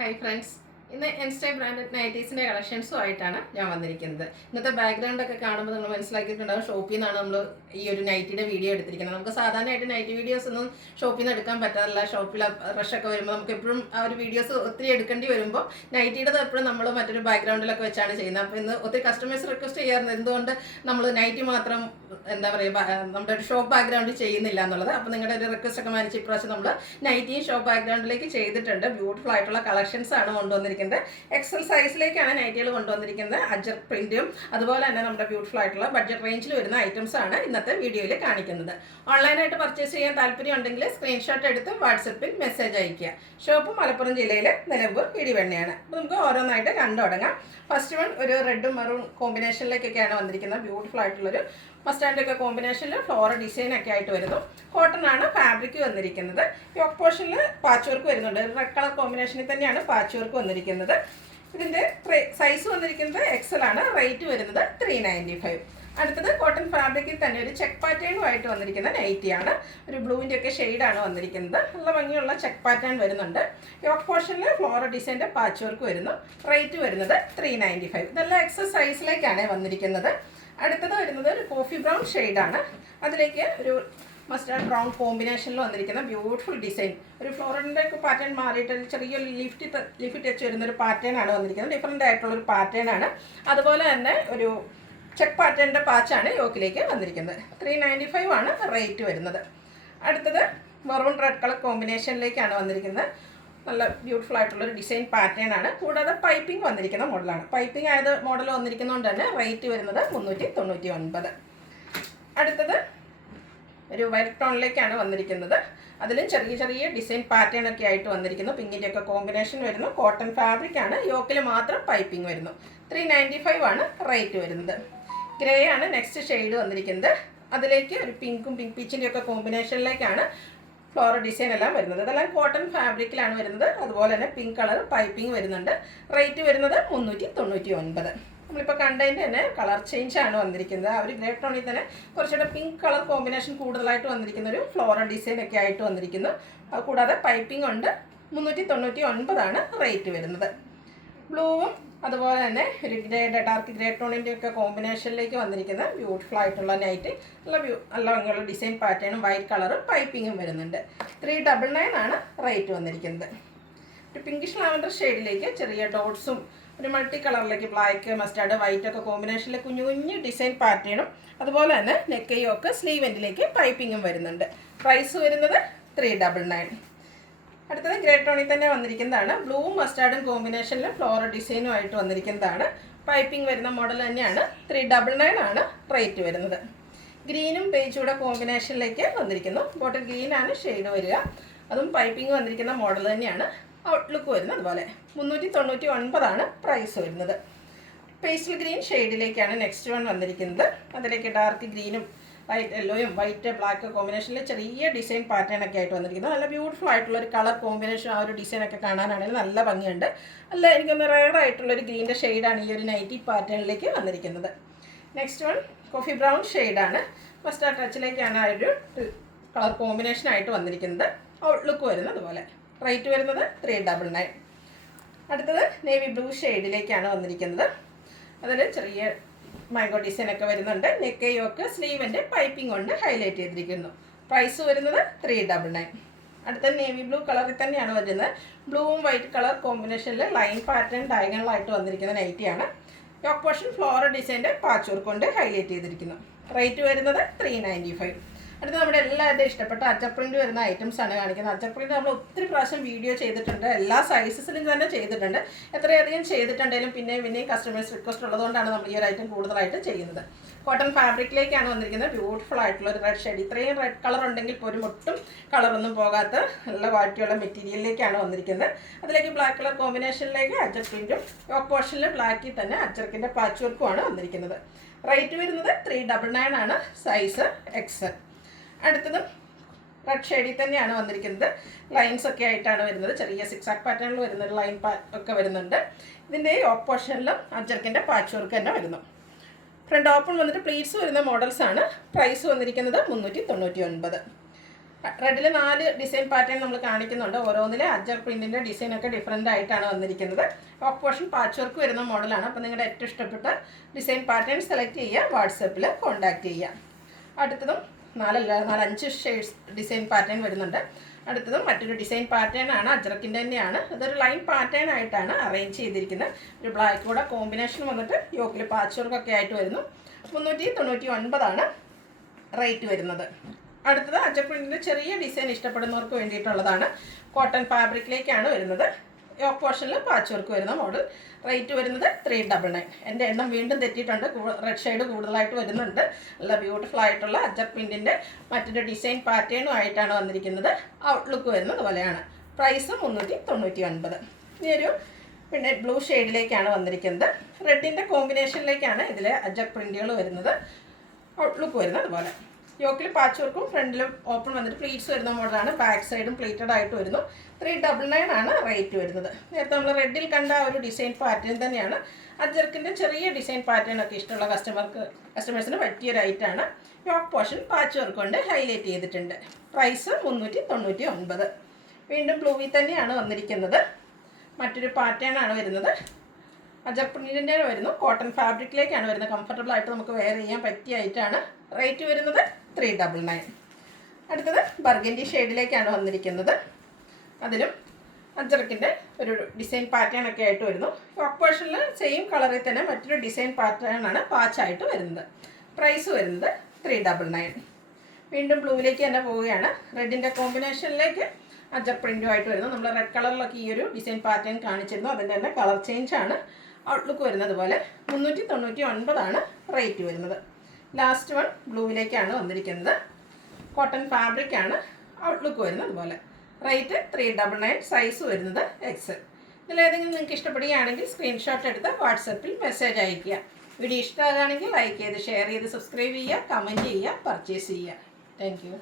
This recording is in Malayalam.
Hi friends, ഇന്ന് എൻസ്റ്റൈൽ ബ്രാൻഡഡ് നൈറ്റീസിൻ്റെ കളക്ഷൻസുമായിട്ടാണ് ഞാൻ വന്നിരിക്കുന്നത്. ഇന്നത്തെ ബാക്ക്ഗ്രൗണ്ടൊക്കെ കാണുമ്പോൾ നിങ്ങൾ മനസ്സിലാക്കിയിട്ടുണ്ടാകും ഷോപ്പിൽ നിന്നാണ് നമ്മൾ ഈ ഒരു നൈറ്റിയുടെ വീഡിയോ എടുത്തിരിക്കുന്നത്. നമുക്ക് സാധാരണയായിട്ട് നൈറ്റ് വീഡിയോസ് ഒന്നും ഷോപ്പിൽ നിന്ന് എടുക്കാൻ പറ്റാറില്ല. ഷോപ്പിൽ റഷൊക്കെ വരുമ്പോൾ നമുക്ക് എപ്പോഴും ആ ഒരു വീഡിയോസ് ഒത്തിരി എടുക്കേണ്ടി വരുമ്പോൾ നൈറ്റിയുടെ എപ്പോഴും നമ്മൾ മറ്റൊരു ബാക്ക്ഗ്രൗണ്ടിലൊക്കെ വെച്ചാണ് ചെയ്യുന്നത്. അപ്പോൾ ഇന്ന് ഒത്തിരി കസ്റ്റമേഴ്സ് റിക്വസ്റ്റ് ചെയ്യാറുണ്ട് എന്തുകൊണ്ട് നമ്മൾ നൈറ്റി മാത്രം എന്താ പറയുക നമ്മുടെ ഒരു ഷോപ്പ് ബാക്ക്ഗ്രൗണ്ടിൽ ചെയ്യുന്നില്ല എന്നുള്ളത്. അപ്പോൾ നിങ്ങളുടെ ഒരു റിക്വസ്റ്റ് ഒക്കെ മാനിച്ച് ഇപ്രാവശ്യം നമ്മൾ നൈറ്റിയും ഷോപ്പ് ബാക്ക്ഗ്രൗണ്ടിലേക്ക് ചെയ്തിട്ടുണ്ട്. ബ്യൂട്ടിഫുൾ ആയിട്ടുള്ള കളക്ഷൻസ് ആണ് കൊണ്ടുവന്നിരിക്കുന്നത്. എക്സൽ സൈസിലേക്കാണ് നൈറ്റികൾ കൊണ്ടുവന്നിരിക്കുന്നത്. അജർ പ്രിന്റും അതുപോലെ തന്നെ നമ്മുടെ ബ്യൂട്ടിഫുൾ ആയിട്ടുള്ള ബഡ്ജറ്റ് റേഞ്ചിൽ വരുന്ന ഐറ്റംസ് ആണ് ഇന്നത്തെ വീഡിയോയിൽ കാണിക്കുന്നത്. ഓൺലൈനായിട്ട് പർച്ചേസ് ചെയ്യാൻ താല്പര്യം ഉണ്ടെങ്കിൽ സ്ക്രീൻഷോട്ട് എടുത്ത് വാട്സപ്പിൽ മെസ്സേജ് അയയ്ക്കുക. ഷോപ്പ് മലപ്പുറം ജില്ലയിലെ നിലമ്പൂർ ഇടിവെണ്ണയാണ്. അപ്പോൾ നമുക്ക് ഓരോന്നായിട്ട് കണ്ടു തുടങ്ങാം. ഫസ്റ്റ് വൺ ഒരു റെഡും മെറൂൺ കോമ്പിനേഷനിലേക്കൊക്കെയാണ് വന്നിരിക്കുന്നത്. ബ്യൂട്ടിഫുൾ ആയിട്ടുള്ളൊരു മസ്റ്റാൻഡൊക്കെ കോമ്പിനേഷനിൽ ഫ്ലോറൽ ഡിസൈൻ ഒക്കെ ആയിട്ട് വരുന്നു. കോട്ടൺ ആണ് ഫാബ്രിക് വന്നിരിക്കുന്നത്. യോക്ക് പോർഷനിൽ പാച്ച് വർക്ക് വരുന്നുണ്ട്. റെഡ് കളർ കോമ്പിനേഷനിൽ തന്നെയാണ് പാച്ച് വർക്ക് വന്നിരിക്കുന്നത്. ഇതിൻ്റെ സൈസ് വന്നിരിക്കുന്നത് എക്സൽ ആണ്. റേറ്റ് വരുന്നത് 395. അടുത്തത് കോട്ടൺ ഫാബ്രിക്കിൽ തന്നെ ഒരു ചെക്ക് പാറ്റേണുമായിട്ട് വന്നിരിക്കുന്ന നൈറ്റിയാണ്. ഒരു ബ്ലൂവിൻ്റെ ഒക്കെ ഷെയ്ഡാണ് വന്നിരിക്കുന്നത്. നല്ല ഭംഗിയുള്ള ചെക്ക് പാറ്റേൺ വരുന്നുണ്ട്. യോക്ക് പോർഷനിൽ ഫ്ലോറൽ ഡിസൈൻ്റെ പാച്ച് വർക്ക് വരുന്നു. റേറ്റ് വരുന്നത് 395. ഇതെല്ലാം എക്സൽ സൈസിലേക്കാണ് വന്നിരിക്കുന്നത്. അടുത്തത് വരുന്നത് ഒരു കോഫി ബ്രൗൺ ഷെയ്ഡാണ്. അതിലേക്ക് ഒരു മസ്റ്റാർഡ് ബ്രൗൺ കോമ്പിനേഷനിൽ വന്നിരിക്കുന്ന ബ്യൂട്ടിഫുൾ ഡിസൈൻ. ഒരു ഫ്ലോറലിൻ്റെ ഒക്കെ പാറ്റേൺ മാറിയിട്ട് ചെറിയൊരു ലിഫ്റ്റ് ടച്ച് വരുന്നൊരു പാറ്റേൺ ആണ് വന്നിരിക്കുന്നത്. ഡിഫറെൻ്റ് ആയിട്ടുള്ളൊരു പാറ്റേൺ ആണ്. അതുപോലെ തന്നെ ഒരു ചെക്ക് പാറ്റേണിൻ്റെ പാച്ചാണ് യോക്കിലേക്ക് വന്നിരിക്കുന്നത്. 395 ആണ് റേറ്റ് വരുന്നത്. അടുത്തത് മെറൂൺ റെഡ് കളർ കോമ്പിനേഷനിലേക്കാണ് വന്നിരിക്കുന്നത്. നല്ല ബ്യൂട്ടിഫുൾ ആയിട്ടുള്ളൊരു ഡിസൈൻ പാറ്റേൺ ആണ്. കൂടാതെ പൈപ്പിംഗ് വന്നിരിക്കുന്ന മോഡലാണ്. പൈപ്പിംഗ് ആയത് മോഡൽ വന്നിരിക്കുന്നതുകൊണ്ട് തന്നെ റേറ്റ് വരുന്നത് 399. അടുത്തത് ഒരു വൈറ്റ് ടോണിലേക്കാണ് വന്നിരിക്കുന്നത്. അതിലും ചെറിയ ചെറിയ ഡിസൈൻ പാറ്റേൺ ഒക്കെ ആയിട്ട് വന്നിരിക്കുന്നു. പിങ്കിൻ്റെ ഒക്കെ കോമ്പിനേഷൻ വരുന്നു. കോട്ടൺ ഫാബ്രിക് ആണ്. യോക്കിൽ മാത്രം പൈപ്പിംഗ് വരുന്നു. 395 ആണ് റേറ്റ് വരുന്നത്. ഗ്രേ ആണ് നെക്സ്റ്റ് ഷെയ്ഡ് വന്നിരിക്കുന്നത്. അതിലേക്ക് ഒരു പിങ്കും പിങ്ക് പീച്ചിൻ്റെ ഒക്കെ കോമ്പിനേഷനിലേക്കാണ് ഫ്ലോറൽ ഡിസൈൻ എല്ലാം വരുന്നത്. ഇതെല്ലാം കോട്ടൺ ഫാബ്രിക്കിലാണ് വരുന്നത്. അതുപോലെ തന്നെ പിങ്ക് കളർ പൈപ്പിംഗ് വരുന്നുണ്ട്. റേറ്റ് വരുന്നത് 399. നമ്മളിപ്പോൾ കണ്ടതിൻ്റെ തന്നെ കളർ ചേഞ്ച് ആണ് വന്നിരിക്കുന്നത്. ആ ഒരു ഗ്രേ ടോണിൽ തന്നെ കുറച്ചുകൂടെ പിങ്ക് കളർ കോമ്പിനേഷൻ കൂടുതലായിട്ട് വന്നിരിക്കുന്ന ഒരു ഫ്ലോറൽ ഡിസൈൻ ഒക്കെ ആയിട്ട് വന്നിരിക്കുന്നു. കൂടാതെ പൈപ്പിംഗ് ഉണ്ട്. 399 ആണ് റേറ്റ് വരുന്നത്. ബ്ലൂവും അതുപോലെ തന്നെ ഒരു ഡാർക്ക് ഗ്രേ ടോണിൻ്റെ ഒക്കെ കോമ്പിനേഷനിലേക്ക് വന്നിരിക്കുന്ന ബ്യൂട്ടിഫുൾ ആയിട്ടുള്ള നൈറ്റ്. നല്ല ഭംഗിയുള്ള ഡിസൈൻ പാറ്റേണും വൈറ്റ് കളറും പൈപ്പിങ്ങും വരുന്നുണ്ട്. 399 ആണ് റേറ്റ് വന്നിരിക്കുന്നത്. ഒരു പിങ്കിഷ് ലാവൻഡർ ഷെയ്ഡിലേക്ക് ചെറിയ ഡോട്ട്സും ഒരു മൾട്ടി കളറിലേക്ക് ബ്ലാക്ക് മസ്റ്റാർഡ് വൈറ്റ് ഒക്കെ കോമ്പിനേഷനിൽ കുഞ്ഞു കുഞ്ഞു ഡിസൈൻ പാറ്റേണും അതുപോലെ തന്നെ നെക്കയൊക്കെ സ്ലീവ് എൻഡിലേക്ക് പൈപ്പിങ്ങും വരുന്നുണ്ട്. പ്രൈസ് വരുന്നത് 399. അടുത്തത് ഗ്രേ ടോണിൽ തന്നെ വന്നിരിക്കുന്നതാണ്. ബ്ലൂവും മസ്റ്റാർഡും കോമ്പിനേഷനിൽ ഫ്ലോറൽ ഡിസൈനും ആയിട്ട് വന്നിരിക്കുന്നതാണ്. പൈപ്പിംഗ് വരുന്ന മോഡൽ തന്നെയാണ്. 399 ആണ് റേറ്റ് വരുന്നത്. ഗ്രീനും ബേജൂടെ കോമ്പിനേഷനിലേക്ക് വന്നിരിക്കുന്നു. ബോട്ടിൽ ഗ്രീനാണ് ഷെയ്ഡ് വരിക. അതും പൈപ്പിംഗ് വന്നിരിക്കുന്ന മോഡൽ തന്നെയാണ്. ഔട്ട്ലുക്ക് വരുന്നത് അതുപോലെ. 399 ആണ് പ്രൈസ് വരുന്നത്. പേസ്റ്റൽ ഗ്രീൻ ഷെയ്ഡിലേക്കാണ് നെക്സ്റ്റ് വൺ വന്നിരിക്കുന്നത്. അതിലേക്ക് ഡാർക്ക് ഗ്രീനും വൈറ്റ് യെല്ലോയും വൈറ്റ് ബ്ലാക്ക് കോമ്പിനേഷനിൽ ചെറിയ ഡിസൈൻ പാറ്റേൺ ഒക്കെ ആയിട്ട് വന്നിരിക്കുന്നത്. നല്ല ബ്യൂട്ടിഫുൾ ആയിട്ടുള്ള ഒരു കളർ കോമ്പിനേഷൻ. ആ ഒരു ഡിസൈനൊക്കെ കാണാനാണെങ്കിൽ നല്ല ഭംഗിയുണ്ട്. നല്ല എനിക്കൊന്ന് റെയർ ആയിട്ടുള്ളൊരു ഗ്രീൻ്റെ ഷെയ്ഡാണ് ഈ ഒരു നൈറ്റി പാറ്റേണിലേക്ക് വന്നിരിക്കുന്നത്. നെക്സ്റ്റ് വൺ കോഫി ബ്രൗൺ ഷെയ്ഡാണ്. മസ്റ്റാർഡ് ടച്ചിലേക്കാണ് ആ ഒരു കളർ കോമ്പിനേഷനായിട്ട് വന്നിരിക്കുന്നത്. ഔട്ട്ലുക്ക് വരുന്നത് അതുപോലെ. റേറ്റ് വരുന്നത് 399. അടുത്തത് നേവി ബ്ലൂ ഷെയ്ഡിലേക്കാണ് വന്നിരിക്കുന്നത്. അതിൽ ചെറിയ മാംഗോ ഡിസൈനൊക്കെ വരുന്നുണ്ട്. നെക്കയൊക്കെ സ്ലീവിൻ്റെ പൈപ്പിംഗ് കൊണ്ട് ഹൈലൈറ്റ് ചെയ്തിരിക്കുന്നു. പ്രൈസ് വരുന്നത് 399. അടുത്ത നേവി ബ്ലൂ കളറിൽ തന്നെയാണ് വരുന്നത്. ബ്ലൂവും വൈറ്റ് കളർ കോമ്പിനേഷനിൽ ലൈൻ പാറ്റേൺ ഡയഗണലായിട്ട് വന്നിരിക്കുന്ന നൈറ്റിയാണ്. യോക്ക് പോർഷൻ ഫ്ലോറൽ ഡിസൈൻ്റെ പാച്ച് വർക്ക് കൊണ്ട് ഹൈലൈറ്റ് ചെയ്തിരിക്കുന്നു. റേറ്റ് വരുന്നത് 395. അടുത്ത നമ്മുടെ എല്ലാവരുടെയും ഇഷ്ടപ്പെട്ട അജർ പ്രിൻ്റ് വരുന്ന ഐറ്റംസ് ആണ് കാണിക്കുന്നത്. അജർ പ്രിൻ്റ് നമ്മൾ ഒത്തിരി പ്രാവശ്യം വീഡിയോ ചെയ്തിട്ടുണ്ട്. എല്ലാ സൈസസിലും തന്നെ ചെയ്തിട്ടുണ്ട്. എത്രയധികം ചെയ്തിട്ടുണ്ടെങ്കിലും പിന്നെയും കസ്റ്റമേഴ്സ് റിക്വസ്റ്റ് ഉള്ളതുകൊണ്ടാണ് നമ്മൾ ഈ ഒരു ഐറ്റം കൂടുതലായിട്ട് ചെയ്യുന്നത്. കോട്ടൺ ഫാബ്രിക്കിലേക്കാണ് വന്നിരിക്കുന്നത്. ബ്യൂട്ടിഫുൾ ആയിട്ടുള്ള ഒരു റെഡ് ഷെയ്ഡ്. ഇത്രയും റെഡ് കളർ ഉണ്ടെങ്കിൽ പോലും ഒട്ടും കളറൊന്നും പോകാത്ത നല്ല ക്വാളിറ്റിയുള്ള മെറ്റീരിയലിലേക്കാണ് വന്നിരിക്കുന്നത്. അതിലേക്ക് ബ്ലാക്ക് കളർ കോമ്പിനേഷനിലേക്ക് അജർ പ്രിൻറ്റും യോക്ക് പോർഷനിൽ ബ്ലാക്കിൽ തന്നെ അജർക്കിൻ്റെ പാച്ച് വർക്കുമാണ് വന്നിരിക്കുന്നത്. റേറ്റ് വരുന്നത് 399 ആണ്. Size Excel. അടുത്തതും റെഡ് ഷെയ്ഡിൽ തന്നെയാണ് വന്നിരിക്കുന്നത്. ലൈൻസ് ഒക്കെ ആയിട്ടാണ് വരുന്നത്. ചെറിയ സിക്സാക് പാറ്റേണിൽ വരുന്ന ലൈൻ ഒക്കെ വരുന്നുണ്ട്. ഇതിൻ്റെ യോക്ക് പോർഷനിലും അജർക്കിൻ്റെ പാച്ച് വർക്ക് തന്നെ വരുന്നു. ഫ്രണ്ട് ഓപ്പൺ വന്നിട്ട് പ്ലീറ്റ്സ് വരുന്ന മോഡൽസാണ്. പ്രൈസ് വന്നിരിക്കുന്നത് 399. റെഡിൽ 4 ഡിസൈൻ പാറ്റേൺ നമ്മൾ കാണിക്കുന്നുണ്ട്. ഓരോന്നിലെ അജ്ജർ പ്രിൻറ്റിൻ്റെ ഡിസൈനൊക്കെ ഡിഫറൻ്റ് ആയിട്ടാണ് വന്നിരിക്കുന്നത്. യോക്ക് പോർഷൻ പാച്ച് വർക്ക് വരുന്ന മോഡലാണ്. അപ്പോൾ നിങ്ങളുടെ ഏറ്റവും ഇഷ്ടപ്പെട്ട ഡിസൈൻ പാറ്റേൺ സെലക്ട് ചെയ്യുക, വാട്സപ്പിൽ കോൺടാക്റ്റ് ചെയ്യുക. അടുത്തതും 5 ഷെയ്ഡ്സ് ഡിസൈൻ പാറ്റേൺ വരുന്നുണ്ട്. അടുത്തതും മറ്റൊരു ഡിസൈൻ പാറ്റേൺ ആണ്, അജ്രക്കിൻ്റെ തന്നെയാണ്. ഇതൊരു ലൈൻ പാറ്റേൺ ആയിട്ടാണ് അറേഞ്ച് ചെയ്തിരിക്കുന്നത്. ഒരു ബ്ലാക്ക് കൂടെ കോമ്പിനേഷൻ വന്നിട്ട് യോക്കിൽ പാച്ച് വർക്കൊക്കെ ആയിട്ട് വരുന്നു. 399 റേറ്റ് വരുന്നത്. അടുത്തത് അജ്രക് പ്രിൻറ്റിൻ്റെ ചെറിയ ഡിസൈൻ ഇഷ്ടപ്പെടുന്നവർക്ക് വേണ്ടിയിട്ടുള്ളതാണ്. കോട്ടൺ ഫാബ്രിക്കിലേക്കാണ് വരുന്നത്. യോക്ക് പോർഷനിൽ പാച്ച് വർക്ക് വരുന്ന മോഡൽ. റേറ്റ് വരുന്നത് 399. എൻ്റെ എണ്ണം വീണ്ടും തെറ്റിയിട്ടുണ്ട്, റെഡ് ഷെയ്ഡ് കൂടുതലായിട്ട് വരുന്നുണ്ട്. നല്ല ബ്യൂട്ടിഫുൾ ആയിട്ടുള്ള അജ്രക് പ്രിൻറ്റിൻ്റെ മറ്റൊരു ഡിസൈൻ പാറ്റേണും ആയിട്ടാണ് വന്നിരിക്കുന്നത്. ഔട്ട്ലുക്ക് വരുന്നത് പോലെയാണ്. പ്രൈസ് 399. ഇനിയൊരു പിന്നെ ബ്ലൂ ഷെയ്ഡിലേക്കാണ് വന്നിരിക്കുന്നത്. റെഡിൻ്റെ കോമ്പിനേഷനിലേക്കാണ് ഇതിൽ അജ്രക് പ്രിൻറ്റുകൾ വരുന്നത്. ഔട്ട്ലുക്ക് വരുന്നത് പോലെ. യോക്കിൽ പാച്ച് വർക്കും ഫ്രണ്ടിലും ഓപ്പൺ വന്നിട്ട് പ്ലീറ്റ്സ് വരുന്ന മോഡലാണ്. ബാക്ക് സൈഡും പ്ലീറ്റഡ് ആയിട്ട് വരുന്നു. 399 റേറ്റ് വരുന്നത്. നേരത്തെ നമ്മൾ റെഡിൽ കണ്ട ഒരു ഡിസൈൻ പാറ്റേൺ തന്നെയാണ്. അജ്രക്കിൻ്റെ ചെറിയ ഡിസൈൻ പാറ്റേൺ ഒക്കെ ഇഷ്ടമുള്ള കസ്റ്റമേഴ്സിന് പറ്റിയൊരു ഐറ്റാണ്. യോക്ക് പോർഷൻ പാച്ച് വർക്ക് കൊണ്ട് ഹൈലൈറ്റ് ചെയ്തിട്ടുണ്ട്. പ്രൈസ് 399. വീണ്ടും ബ്ലൂവിൽ തന്നെയാണ് വന്നിരിക്കുന്നത്. മറ്റൊരു പാറ്റേൺ ആണ് വരുന്നത്. അജ്രക് പ്രിൻറ്റിൻ്റെ വരുന്നു. കോട്ടൺ ഫാബ്രിക്കിലേക്കാണ് വരുന്നത്. കംഫർട്ടബിൾ ആയിട്ട് നമുക്ക് വെയർ ചെയ്യാൻ പറ്റിയ ഐറ്റാണ്. റേറ്റ് വരുന്നത് 399. അടുത്തത് ബർഗൻഡി ഷെയ്ഡിലേക്കാണ് വന്നിരിക്കുന്നത്. അതിലും അജ്രക്കിൻ്റെ ഒരു ഡിസൈൻ പാറ്റേൺ ഒക്കെ ആയിട്ട് വരുന്നു. യോക്ക് പോർഷനിൽ സെയിം കളറിൽ തന്നെ മറ്റൊരു ഡിസൈൻ പാറ്റേൺ ആണ് പാച്ചായിട്ട് വരുന്നത്. പ്രൈസ് വരുന്നത് 399. വീണ്ടും ബ്ലൂവിലേക്ക് തന്നെ പോവുകയാണ്. റെഡിൻ്റെ കോമ്പിനേഷനിലേക്ക് അജ്രക് പ്രിൻറ്റുമായിട്ട് വരുന്നു. നമ്മൾ റെഡ് കളറിലൊക്കെ ഈ ഒരു ഡിസൈൻ പാറ്റേൺ കാണിച്ചിരുന്നു. അതിൻ്റെ തന്നെ കളർ ചേഞ്ച് ആണ്. ഔട്ട്ലുക്ക് വരുന്നത് പോലെ. 399 റേറ്റ് വരുന്നത്. ലാസ്റ്റ് വൺ ബ്ലൂവിലേക്കാണ് വന്നിരിക്കുന്നത്. കോട്ടൺ ഫാബ്രിക് ആണ്. ഔട്ട്ലുക്ക് വരുന്നത് പോലെ. റേറ്റ് 399. സൈസ് വരുന്നത് XL. ഇതിലേതെങ്കിലും നിങ്ങൾക്ക് ഇഷ്ടപ്പെടുകയാണെങ്കിൽ സ്ക്രീൻഷോട്ട് എടുത്ത് വാട്സപ്പിൽ മെസ്സേജ് അയയ്ക്കുക. വീഡിയോ ഇഷ്ടമാകുകയാണെങ്കിൽ ലൈക്ക് ചെയ്ത് ഷെയർ ചെയ്ത് സബ്സ്ക്രൈബ് ചെയ്യുക, കമൻറ്റ് ചെയ്യുക, പർച്ചേസ് ചെയ്യുക. Thank you.